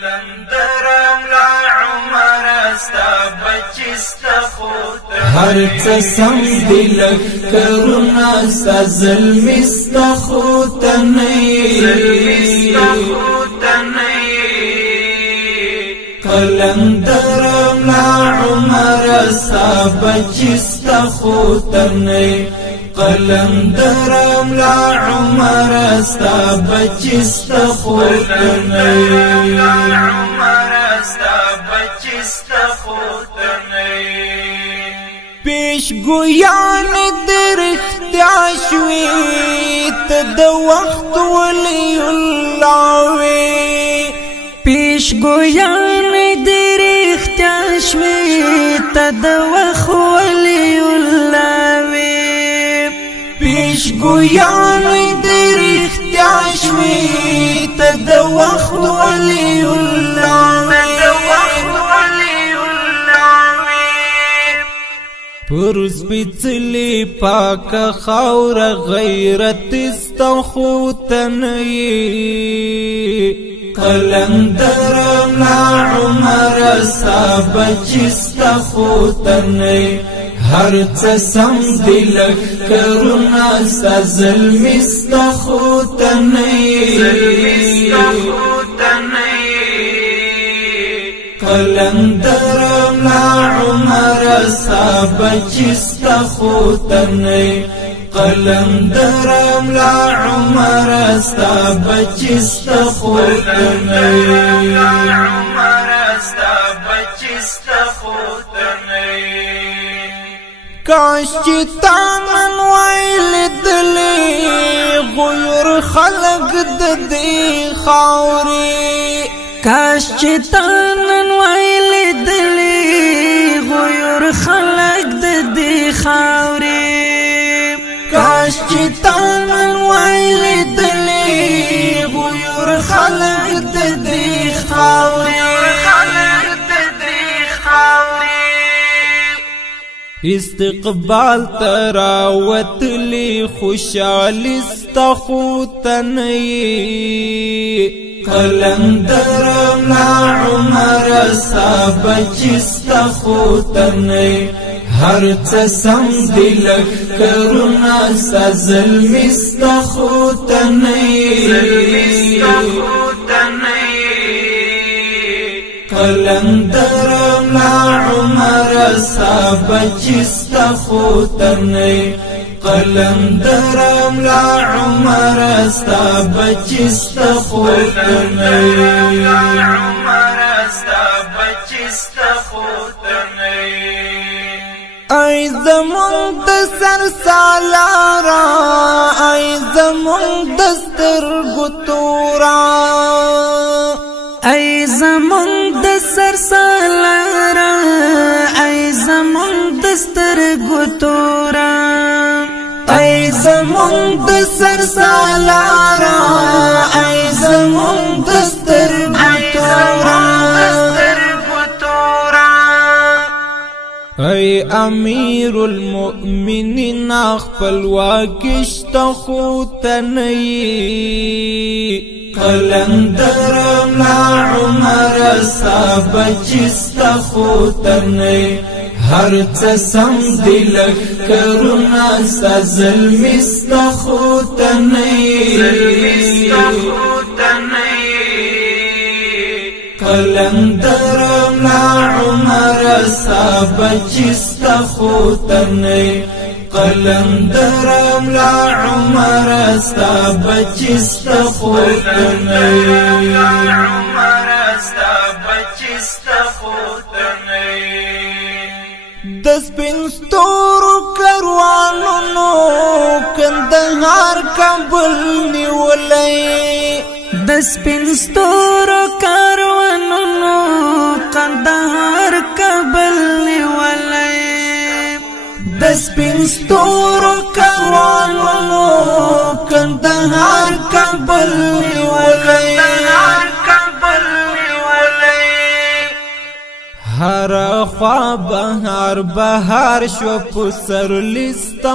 قلندرم لا عمر استا بچستا خوتا هر قسم دلک کرونا ستا ظلمستا خوتا قلندرم لا عمر استا بچستا خوتا قلندرم لا عمر استا بچستا خوتا پیش گویان در اختیار شوی ته د وخت ولی الله وی پیش گویان در اختیار شوی ته د وخت ولی الله وی پیش گویان در اختیار شوی ته د وخت ولی الله پر سپیڅلی پاک خاور غیرت استخوتنی قلندرم لا عمر استا بچستخوتنی هر څسم دلک کرونا ستا ظلمستخوتنی قلندرم لا عمر استا بچستخوتنی قلندرم لا عمر استا بچستخوتنی کاش چې تانن وایل دلی غیر خلق د دې خاوري کاش چې تانن وایل دلی غیر خلق د دې خاوري کاش چې تانن وایل دلی غیر خلق د دې خاوري استقبال تراوت لی خوشحالی استخوتنی قلندرم لا عمر استا بچستخوتنی هر څسم دلک کرونا ستا ظلمستخوتنی قلندرم لا عمر استا بچستخوتنی قلندرم لا عمر استا بچستخوتنی ای زمون د سر سالارا ای زمون د سترګو تورا ای زمون د سر سالارا ای زمون د سترګو تورا ای زمون د سر سالارا ای زمون د سترګو تورا ای امیر المؤمنین خپل واکشتخوتنی قلندرم لا عمر استا بچستخوتنی هر څسم دلک کرونا ستا ظلمستخوتنی قلندرم لا عمر استا بچستخوتنی قلندرم لا عمر استا بچستخوتنی د سپین ستورو کاروانونو کندهار کابل نیولای د سپین ستورو کاروانونو کندهار کابل نیولای د سپین ستورو کاروانونو کندهار کابل نیولای هر خوا بهار بهار شو پسر لستخوتنی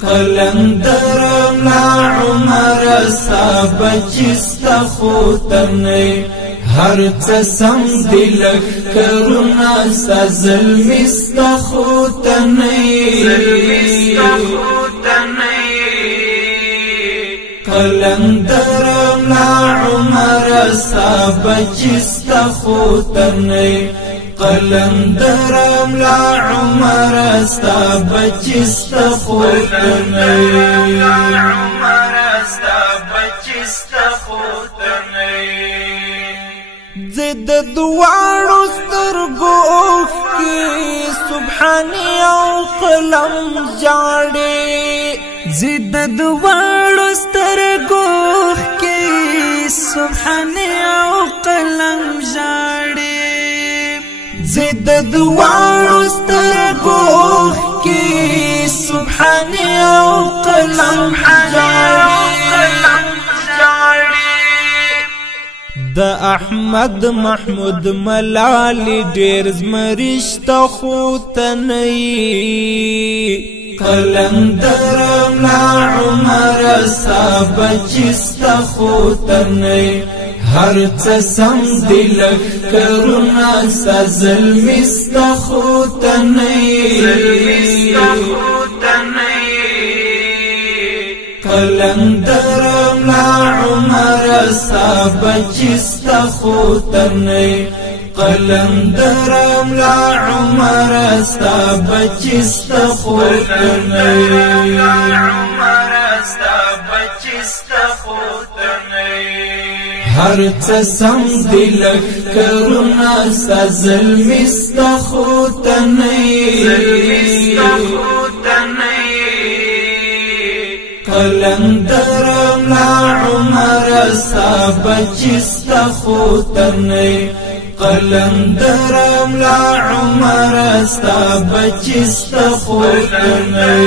قلندرم لا عمر ستا بچستا خوتنی هر چسم دلک کرونا ستا ظلمستا خوتنی قلندرم لا عمر ستا بچستا خوتنی قلندرم لا عمر ستا بچستا خوتنی زد دوارو سترگو کی سبحانی او قلم جاڑی زد دوارو سترگو کی سبحانی او قلم جاڑی زد دوارو سترگو کی سبحانی او قلم جاڑی دا احمد محمود ملالی ډیر زمرشتا خوتنی قلندرم لا عمر ستا بچستا خوتنی هر چسم دلک کرونا ستا ظلمستا خوتنی قلندرم لا عمر ستا بچستا خوتنی قلندرم لا عمر ستا بچستا خوتنی هر چسم دلک کرونا ستا ظلمستا خوتنی قلندرم لا عمر ستا بچستا خوتنی قلندرم لا عمر ستا بچستا خوتنی